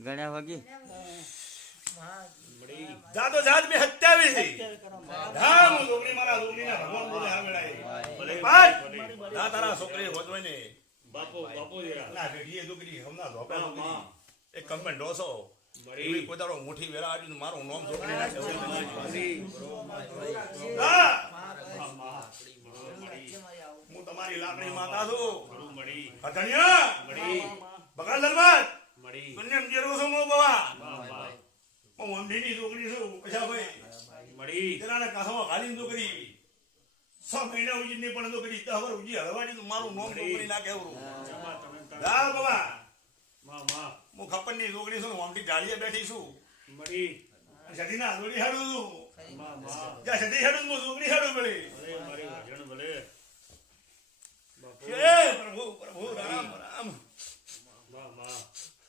ગણ્યા વાગી જાતો જાત મે 27 થી ધામ છોકરી મારા છોકરીને ભગવાન બોલે હા મેળાય ભાઈ ના તારા છોકરી હોજવે ને બાપો દેરા ના રેડીએ છોકરી હમણા ધોપા છોકરી એક કમ્પેન ડોસો મળી કોઈ દાડો મુઠી વેરા આડી મારું નામ છોકરી ના હા હું તમારી લાકડી માતા છું મળી હતણિયા મળી બગાડ દરબાર મળી કન્યામ જેરો છો મો બાવા હું અમડીની છોકરી છું પછા ભાઈ મળી તેરાને કાસમાં ગાલીને છોકરી 6 મહિના ઉજી ની પણ છોકરી તહવર ઉજી હળવાડી તો મારું નામ છોકરી ના કહેવરું જા બાબા હું ખપ્પનની છોકરી છું આમથી ડાળીએ બેઠી છું મળી સડીના છોકરી હાડું છું જા સડી હાડું હું છોકરી હાડું ભલે મારી વજણ ભલે હે પ્રભુ પ્રભુ રામ રામ